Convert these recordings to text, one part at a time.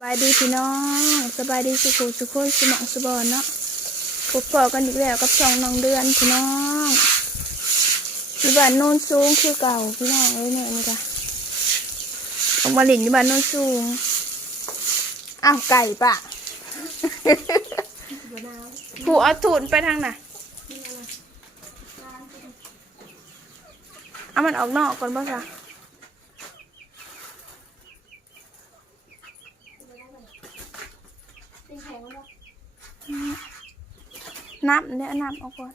สบายดีพี่น้องสบายดีสุขุสุขุสมองสบอนเนาะพบปอกันอีกแล้วกับสองน้องเดือนพี่น้องอยู่บ้านโนนสูงคือเก่าพี่น้องเอ้ยเนี่ยนี่ค่ะออกมาหลินอยู่บ้านโนนสูงอ้าวไก่ปะผูเอาถุนไปทางไหนเอามันออกนอกก่อนป่ะคะ นับเนี่ยนับเอาก่อน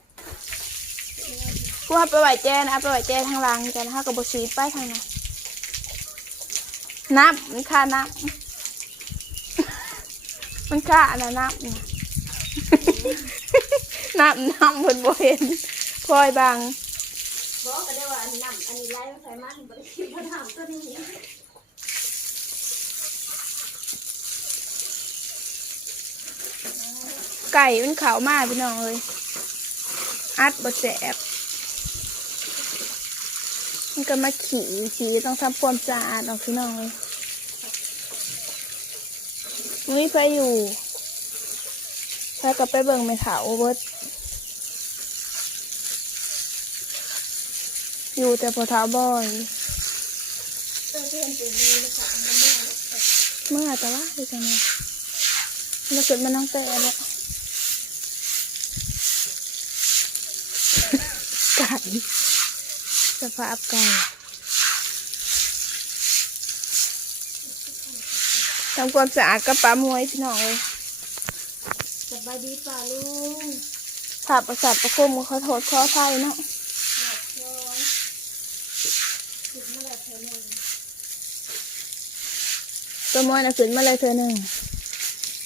กูเอาไปไหวแจนะเอาไปไหวแจทางหลังจ้ะนะฮะกับบสีไปทางไหนนับมันค่านับ มันค่าอะไรนับนับนับเหมือนโบเห็นพลอยบางบอกก็ได้ว่าอันนั้นอันนี้ไล่มาใส่มาถึงบริษัทมาถามตัวนี้ ไก่มันขาวมากพี่น้องเลยอัดบดแสบมันก็มาขี่ขี่ต้องทำความสะอาดออกพี่น้องเลยมุ้ยไปอยู่ไปกลับไปเบิ่งไม่ถาเบิดอยู่แต่พอเท้าบ่อยเมื่อแต่ว่าดูจังเลยมันเกิดมาน้องเตะแล้วไก่ สภาพไก่ทำความสะอาดกระป๋ามวยพี่น้องเลยสบายดีป่าลุงถ้าประสาทประคมก็ขอโทษขออภัยเนาะร้อนถึงเมื่อไหร่เธอหนึ่งตัวมวยน่ะขึ้นมาเลยเธอหนึ่ง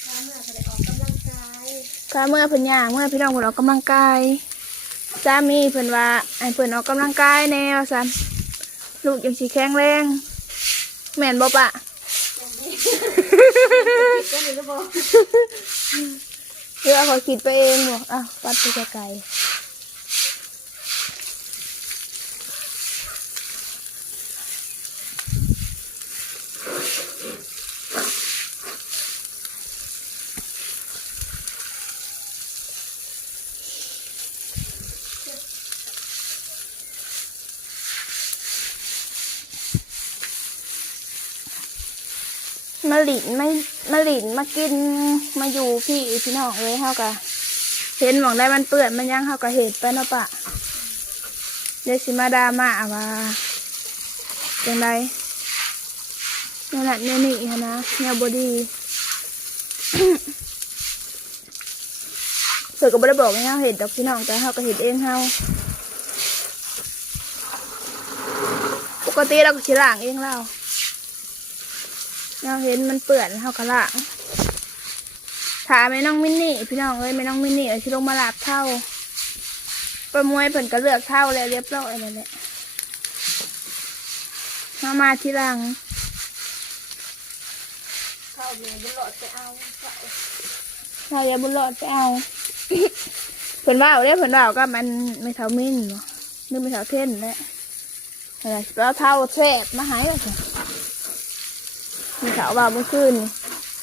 ถ้าเมื่อเธอได้ออกกำลังกายข้าเมื่อเพิ่นย่างเมื่อพี่น้องเพิ่นออกกำลังกายสามีเพิ่นว่าไอ้เพิ่นออกกำลังกายแนวสันลูกยังสีแข็งแรงแม่นบ่ปะก็นี่ก็บอกเรือขอยคิดไปเองบ่อะปัดไปไกล มาหลินไม่มาหลินมากินมาอยู่พี่พี่น้องเลยเฮากะเห็นหมองได้มันเปื้อนมันยังเฮากะเห็ดไปเนาะปะเดี๋ยวสิมาดามาว่าจังไดเนี่ยนะเนี่ยนี่ฮะนะเนี่ยบอดีเสือก็บ่ได้บอกให้เฮาเห็ดดอกพี่น้องแต่เฮาก็เห็ดเองเฮาปกติเราก็สิล้างเองเรา เราเห็นมันเปื่อนเท่ากะละถามแม่น้องมินนี่ พี่น้องเอ้ยแม่น้องมินนี่เอาชิลงมาลาบเท่าประมวยเพิ่นก็เลือกเท่าแล้วเรียบร้อยแล้วแหละมามาทีหลังเข้าเมียบุหลอดไปเอาเข้าเราอย่าบุญรอดไปเอาเพิ่นว่าเอาเด้เพิ่นว่าเอาก็มันไม่เท่ามินบ่นึกไม่เท่าเท่นแหละอะไรแล้วเท่าแทรกมาหายไปเถอะมีเท่าว่าเมื่อคืนนี่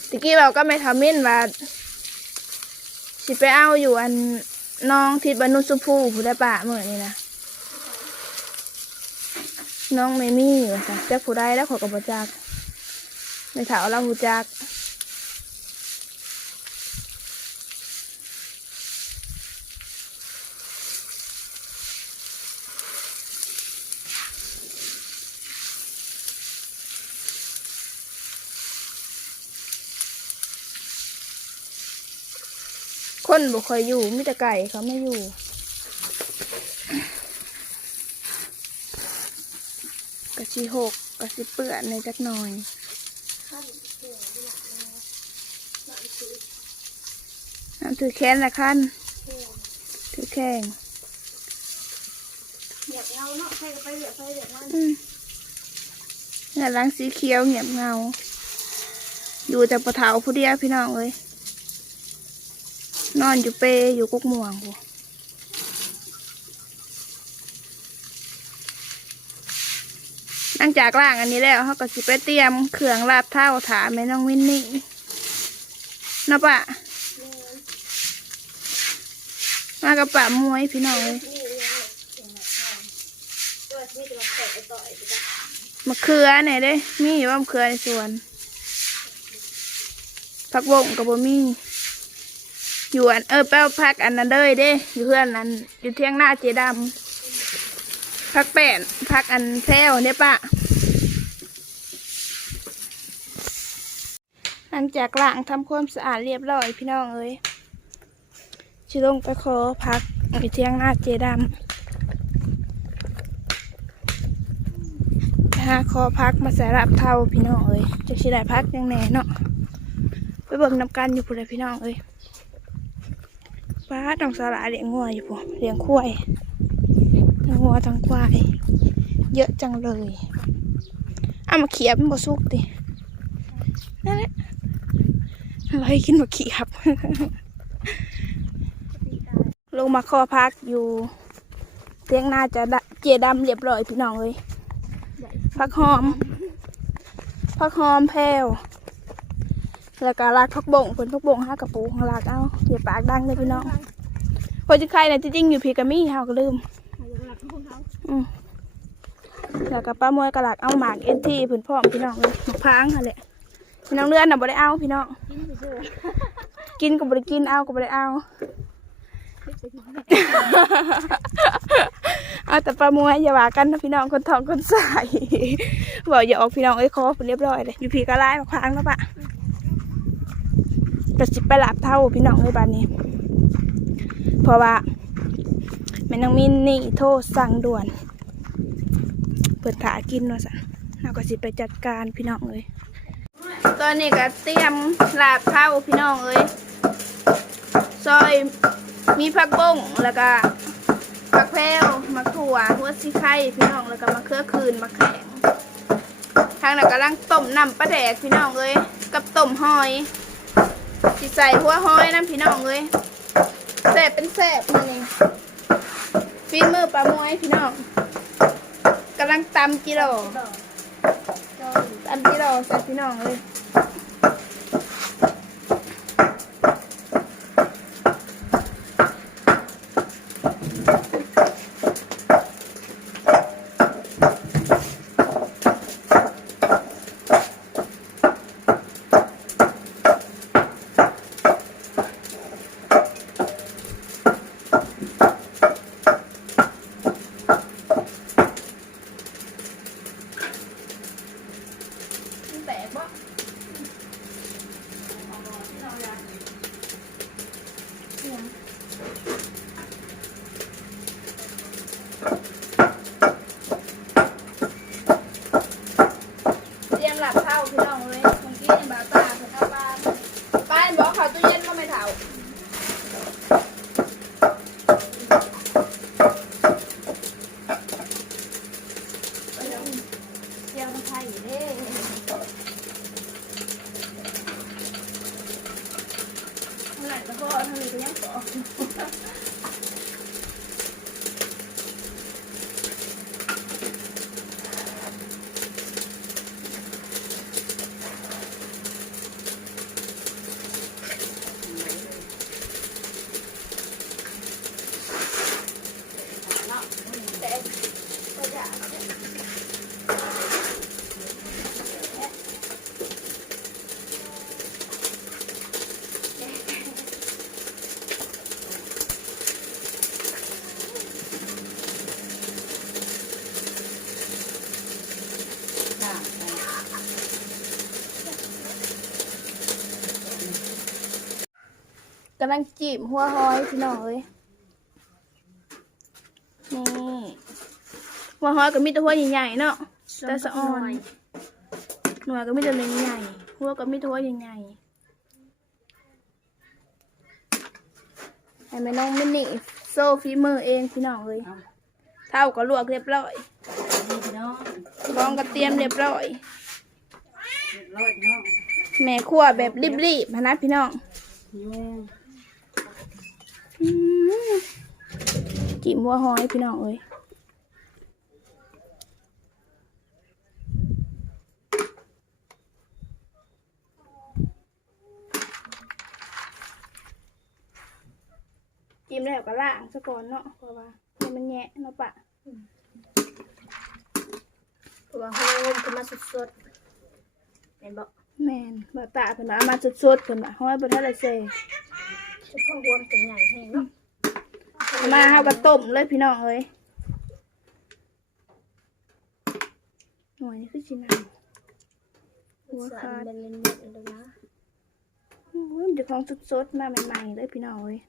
ตะกี้เราก็ไม่ทำเมินว่าสิไปเอาอยู่อันน้องทิดบรรนุสุภูผู้ได้ปะเมื่อนี่นะน้องไม่มีว่จ้ะจ้าผู้ได้แล้วขอกับบจักไม่ถาวเราหูจัก คนบุคอยอยู่มิแต่ไก่เขาไม่อยู่กะชิหกกะชิเปื่อนในจักหน่อยขั้นเกี่ยวที่หลังนะหลังซื้อน้ำถือแค้นละขั้นเกี่ยวถือแข้งเหยียบเงาเนาะใครก็ไปเหยียบไปเหยียบมันอืมเงาล้างสีเขียวเงียบเงา อยู่แต่ปะเถาผู้เดียวพี่น้องเลย นอนอยู่เปรอยู่กุกม่วงพูหลังจากล่างอันนี้แล้วเขาก็สิไปเตรียมเครื่องลาบเท่าถามแม่น้องวินนี่นะปะมากับปะมวยพี่น้องมาเตะต่อยไปจ้ะมะเขือไหนเด้มีอยู่ว่ามะเขือในสวนผักบงกับบ่มี อยู่อันเออแป้วพักอันนั้นเด้ยเด้ อยู่เพื่อนนั้นอยู่เที่ยงหน้าเจดำพักแป้นพักอันแซวเนี่ยปะหลังจากล้างทำความสะอาดเรียบร้อยพี่น้องเอ้ยชิลงไปขอพักอยู่เที่ยงหน้าเจดำหาคอพักมาส่รับเท่าพี่น้องเอ้ยจะชิได้พักยังแหน่เนาะไปเบิ่งนำกันอยู่พุ่นเลยพี่น้องเอ้ย ป้าต้องสละเลี้ยงงัวอยู่พุ่นเลี้ยงควายทั้งงัวทั้งควาย เยอะจังเลยเอามาเขียบมันบ่สุกตินั่นแหละเราให้กินมาเขียบลงมาคอพักอยู่เตียงนาจะดะเจดำเรียบร้อยพี่น้องเอ้ยผักหอมผักหอมแพรว แล้วก็รากผักบงผลผักบงห้ากระปูของรากเอาเดี๋ยวปากดังเลยพี่น้องพอจะใครนะจริงๆอยู่พีกามี่เฮาก็ลืมหลักของเขาอืมแล้วก็ป้ามวยกระลากเอาหมากเอ็นทีผลพร้อมพี่น้องเลยหมกพร้างค่ะแหละพี่น้องเลื่อนน่ะบ่ได้เอาพี่น้องกินกินก็บ่ได้กินเอาก็บ่ได้เอาเอาแต่ปลามวยอย่าว่ากันนะพี่น้องคนทองคนใสบอกอย่าออกพี่น้องเอ้คอเรียบร้อยเลยอยู่พีก็ไล่มาคว้างแล้วปะ แต่สิไปหลับเท่าพี่น้องเลยบ้านนี้ เพราะว่าแม่น้องมินนี่โทษสั่งด่วน เปิดถากินว่าสันเราก็สิไปจัดการพี่น้องเลยตอนนี้ก็เตรียมลาบเท่าพี่น้องเอ้ยซอยมีผักบุ้งแล้วก็มะแพรวมะถั่วหัวซีไข่พี่น้องแล้วก็มะเขือคืนมะแข็งทางนั้นกำลังต้มน้ำปลาแดกพี่น้องเอ้ยกับต้มหอย สิใส่หัวห้อยน้ำพี่น้องเลยแสบเป็นแสบนี่ฟีมือปลามวยพี่น้องกำลังตำกิโลตำกิโลใส่พี่น้องเลยำลังจีบหัวหอยพี่น้องเอ้ยนี่หัวหอยก็มีแต่หัวใหญ่ๆเนาะแต่สะอ่อนหน่วยก็มีแต่เนื้อใหญ่หัวก็มีแต่หัวใหญ่ๆให้แม่น้องมินนี่โซฟีมือเองพี่น้องเอ้ยเท่าก็ลวกเรียบร้อยนี่พี่น้องบองกระเทียมเรียบร้อยร้อยน้องแม่คั่วแบบรีบๆพะนะพี่น้องยุ่งอืม จิมหัวหอยพี่น้องเอ้ยจิมแล้วก็ล่างซะก่อนเนาะเพราะว่ามันแยะเนาะปะเพราะว่าห้อยมันมาสดๆแม่นบ่แม่นบ่ตาเพิ่นมามาสดๆเป็นว่าห้อยบ่ทศอะได้เซ่ เฉพาะหัวมันเป็นใหญ่แห้งเนาะเอามาเฮาก็ต้มเลยพี่น้องเอ้ยหน่วยนี่คือสิหนาวหัวขาดเป็นเม็ดๆเลยนะโอ้ยมันจะของสดๆมาใหม่ๆเลยพี่น้องเอ้ย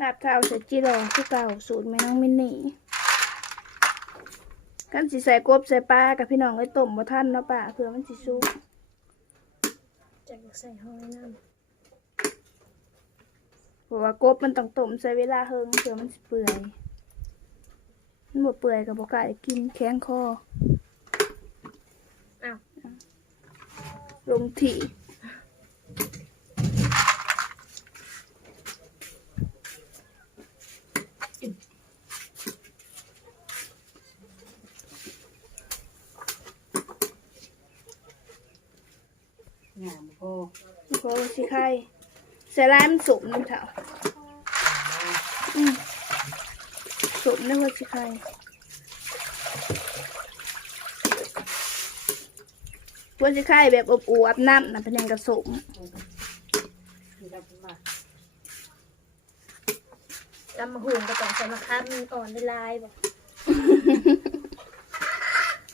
ลาบเท้าใส่จิโร่คือเก่าสูตรแม่น้องมินนี่กันสิใส่กบใส่ปลากับพี่น้องไอ้ยต้มบ่ทันเนาะป่าเผื่อมันสิสุกจะ ใส่ห้องน้เพราะว่ากบมันต้องต้มใช้เวลาเฮิงเผื่อมันสิเปื่อยมันบ่เปื่อยกับบ่กล้าได้กินแข็งคอำอ้าวลงถี่ งามโอ้เพราะว่าสิไข่ใส่ร้ายมันสุกน้ำเถาอืมสุกนึกว่าสิไข่ว่าสิไข่แบบอบอวบน้ำนะเป็นหยังกระสมที่เราเป็นมาตำมะฮุงก็ต้องใส่มะขามมันอ่อนได้ลายบอก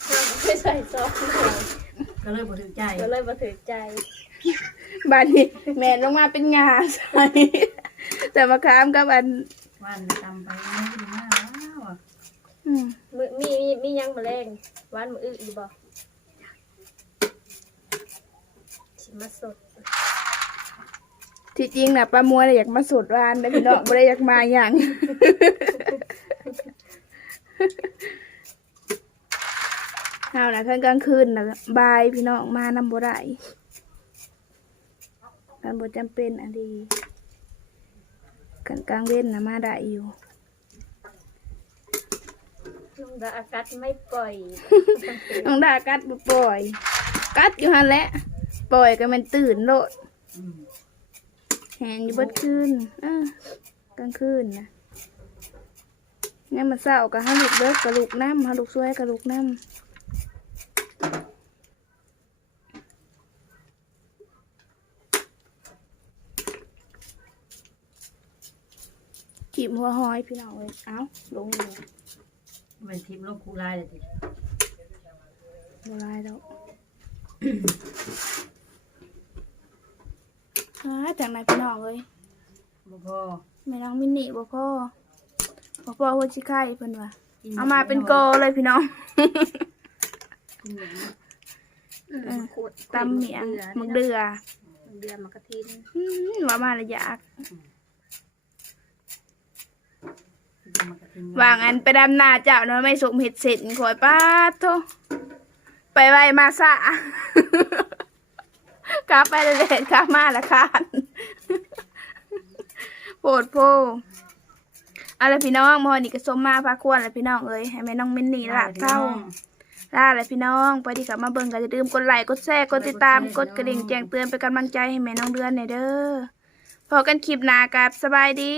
เราไม่ใส่ซอสเลยก็เลยบ่ถึงใจก็เลยมาถือใจ บานนี้แม่ลงมาเป็นงาใส่แต่มะขามกับอันวันตำไปไม่ถึงหน้าแล้วอะอืมมือมีมีมียังมาแรงหวานมืออื้ออีบอกชิมาสดที่จริงน่ะป้ามัวน่ะอยากมาสูตรร้านแต่พี่น้องไม่ได้อยากมาอย่าง เอานะขั้นกลางคืนนะบายพี่น้องมานำบ่ได้ กันบ่จำเป็นอันดีกันกลางเว้นนะมาได้อยู่ลงดาอากาศไม่ปล่อย น้องดากัดบ่ปล่อย กัดอยู่หันแหละปล่อยก็มันตื่นโลดอืมแหงอยู่เบิดคืนเออกลางคืนนะเนี่ยามมาเศร้ากับฮาลูกเบิดกับลูกน้ำฮาลูกช่วยกับลูกน้ำ จีบหัวหอยพี่น้องเลยเอ้าลงเลยเป็นทีมลงคูลายเลยทีบลายแล้วฮะจากไหนพี่น้องเลยบ่พอแม่น้องมินนี่บ่พ่อบ่พ่อหัวชิไข่เพิ่นว่ากิเอามาเป็นโกเลยพี่น้องกินอย่างนี้เออตำเมียงมึกเดือเดือมากระทินอืมว่ามาละอยากกินมากระทิง วางอันไปดำนาเจ้าเนาะไม่สมเห็ดเสร็จขอยป้าดโทไปไวมาซะกลับไปเลยเด็ดกลับมาละค่ะโปรดโพเอาละพี่น้องมอนี่ก็สมมาพาควรละพี่น้องเอ้ยให้แม่น้องมินนี่ละเก้าลาเลยพี่น้องไปดีกลับมาเบิ่งกันจะลืมกดไลค์กดแชร์กดติดตามกดกระดิ่งแจ้งเตือนเป็นกำลังใจให้แม่น้องเดือนหน่อยเด้อพอกันคลิปหน้ากับสบายดี